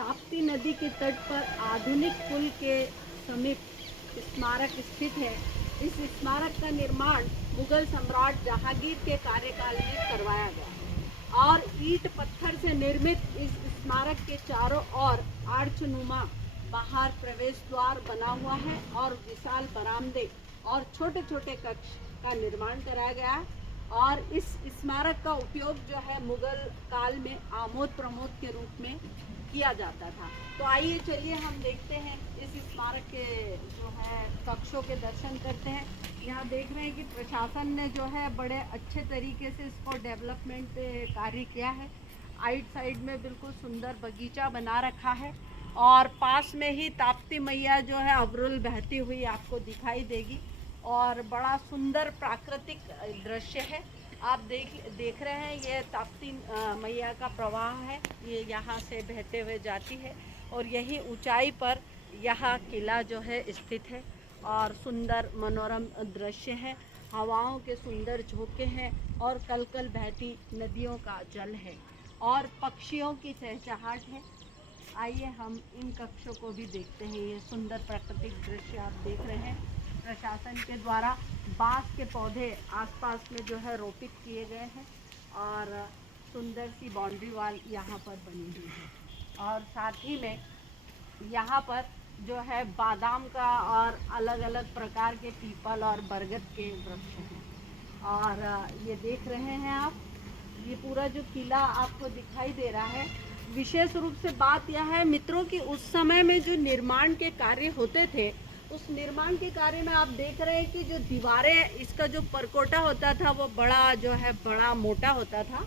ताप्ती नदी के तट पर आधुनिक पुल के समीप स्मारक स्थित है। इस स्मारक का निर्माण मुगल सम्राट जहांगीर के कार्यकाल में करवाया गया और ईंट पत्थर से निर्मित इस स्मारक के चारों ओर आर्चनुमा बाहर प्रवेश द्वार बना हुआ है और विशाल बरामदे और छोटे छोटे कक्ष का निर्माण कराया गया है। और इस स्मारक का उपयोग जो है मुगल काल में आमोद प्रमोद के रूप में किया जाता था। तो आइए चलिए हम देखते हैं इस स्मारक के जो है कक्षों के दर्शन करते हैं। यहाँ देख रहे हैं कि प्रशासन ने जो है बड़े अच्छे तरीके से इसको डेवलपमेंट कार्य किया है। आइट साइड में बिल्कुल सुंदर बगीचा बना रखा है और पास में ही ताप्ती मैया जो है अबरुल बहती हुई आपको दिखाई देगी और बड़ा सुंदर प्राकृतिक दृश्य है। आप देख रहे हैं ये ताप्ती मैया का प्रवाह है, ये यहाँ से बहते हुए जाती है और यही ऊंचाई पर यहाँ किला जो है स्थित है और सुंदर मनोरम दृश्य है। हवाओं के सुंदर झोंके हैं और कलकल बहती नदियों का जल है और पक्षियों की चहचहाट है। आइए हम इन कक्षों को भी देखते हैं। ये सुंदर प्राकृतिक दृश्य आप देख रहे हैं। प्रशासन के द्वारा बांस के पौधे आसपास में जो है रोपित किए गए हैं और सुंदर सी बाउंड्री वॉल यहाँ पर बनी हुई है और साथ ही में यहाँ पर जो है बादाम का और अलग अलग प्रकार के पीपल और बरगद के वृक्ष हैं। और ये देख रहे हैं आप, ये पूरा जो किला आपको दिखाई दे रहा है। विशेष रूप से बात यह है मित्रों कि उस समय में जो निर्माण के कार्य होते थे, उस निर्माण के कार्य में आप देख रहे हैं कि जो दीवारें, इसका जो परकोटा होता था वो बड़ा मोटा होता था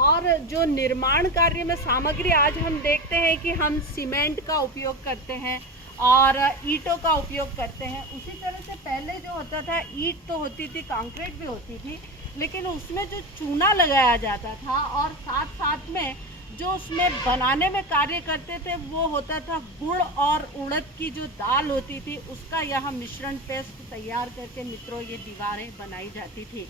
और जो निर्माण कार्य में सामग्री आज हम देखते हैं कि हम सीमेंट का उपयोग करते हैं और ईंटों का उपयोग करते हैं। उसी तरह से पहले जो होता था, ईंट तो होती थी, कंक्रीट भी होती थी, लेकिन उसमें जो चूना लगाया जाता था और साथ साथ में जो उसमें बनाने में कार्य करते थे वो होता था गुड़ और उड़द की जो दाल होती थी उसका यह मिश्रण पेस्ट तैयार करके मित्रों ये दीवारें बनाई जाती थी,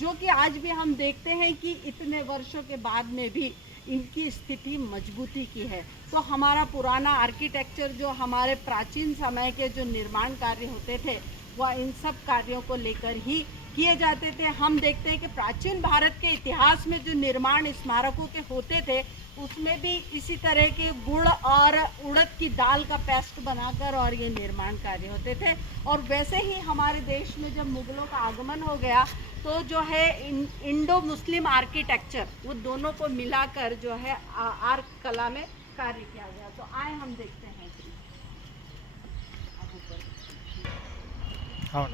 जो कि आज भी हम देखते हैं कि इतने वर्षों के बाद में भी इनकी स्थिति मजबूती की है। तो हमारा पुराना आर्किटेक्चर, जो हमारे प्राचीन समय के जो निर्माण कार्य होते थे वह इन सब कार्यों को लेकर ही किए जाते थे। हम देखते हैं कि प्राचीन भारत के इतिहास में जो निर्माण स्मारकों के होते थे उसमें भी इसी तरह के गुड़ और उड़द की दाल का पेस्ट बनाकर और ये निर्माण कार्य होते थे। और वैसे ही हमारे देश में जब मुगलों का आगमन हो गया तो जो है इंडो मुस्लिम आर्किटेक्चर, वो दोनों को मिलाकर जो है आर्क कला में कार्य किया गया। तो आए हम देखते हैं। हाँ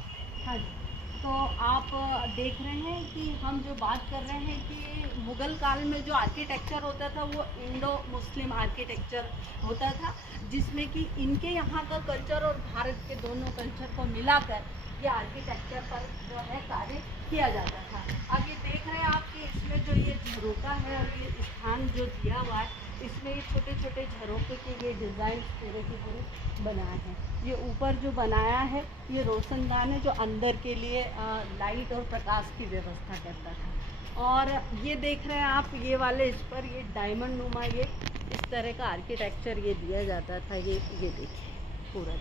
जी, तो आप देख रहे हैं कि हम जो बात कर रहे हैं कि मुग़ल काल में जो आर्किटेक्चर होता था वो इंडो मुस्लिम आर्किटेक्चर होता था, जिसमें कि इनके यहाँ का कल्चर और भारत के दोनों कल्चर को मिलाकर ये आर्किटेक्चर पर जो है कार्य किया जाता था। अब ये देख रहे हैं आप कि इसमें जो ये झरोका है और ये स्थान जो दिया हुआ है, इसमें ये छोटे छोटे झरोके के ये डिज़ाइन पूरे के पूरे बनाए हैं। ये ऊपर जो बनाया है ये रोशनदान है जो अंदर के लिए लाइट और प्रकाश की व्यवस्था करता है। और ये देख रहे हैं आप, ये वाले इस पर ये डायमंड नुमा ये इस तरह का आर्किटेक्चर ये दिया जाता था। ये देखिए पूरा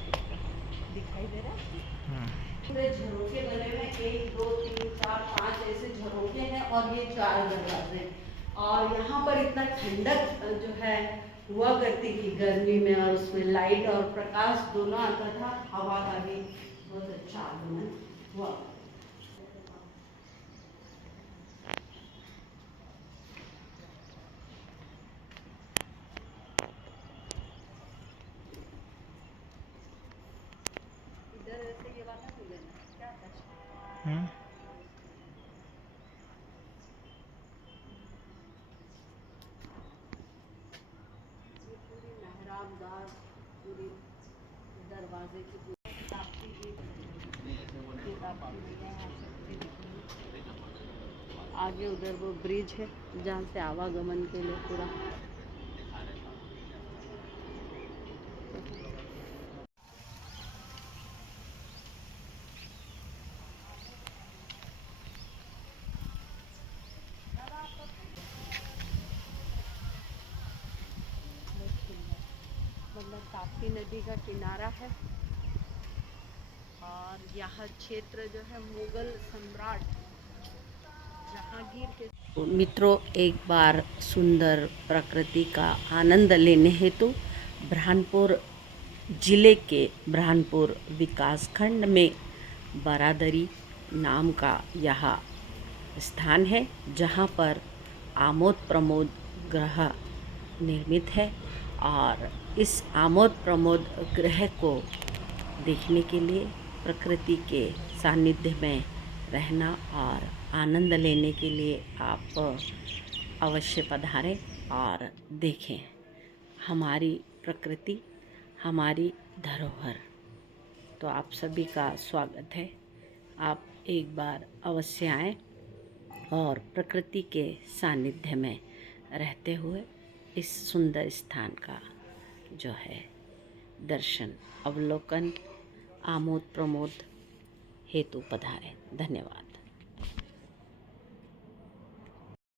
दिखाई दे रहा है। पूरे झरोके बने हुए, 1 2 3 4 5 ऐसे झरोके हैं और ये 4 दरवाजे। और यहाँ पर इतना ठंडक जो है हुआ करती थी गर्मी में, और उसमें लाइट और प्रकाश दोनों आता था। हवा का भी बहुत अच्छा आगमन हुआ। इधर ऐसे ये वाला नहीं लेना क्या था? ये पूरी मेहराबदार पूरी दरवाजे की आगे उधर वो ब्रिज है जहाँ से आवागमन के लिए पूरा ताप्ती नदी का किनारा है और यह क्षेत्र जो है मुगल सम्राट जहांगीर के। मित्रों, एक बार सुंदर प्रकृति का आनंद लेने हेतु बुरहानपुर जिले के बुरहानपुर विकासखंड में बारादरी नाम का यह स्थान है, जहाँ पर आमोद प्रमोद गृह निर्मित है। और इस आमोद प्रमोद गृह को देखने के लिए, प्रकृति के सानिध्य में रहना और आनंद लेने के लिए आप अवश्य पधारें और देखें हमारी प्रकृति, हमारी धरोहर। तो आप सभी का स्वागत है। आप एक बार अवश्य आएं और प्रकृति के सानिध्य में रहते हुए इस सुंदर स्थान का जो है दर्शन, अवलोकन, आमोद प्रमोद हेतु पधारें। धन्यवाद।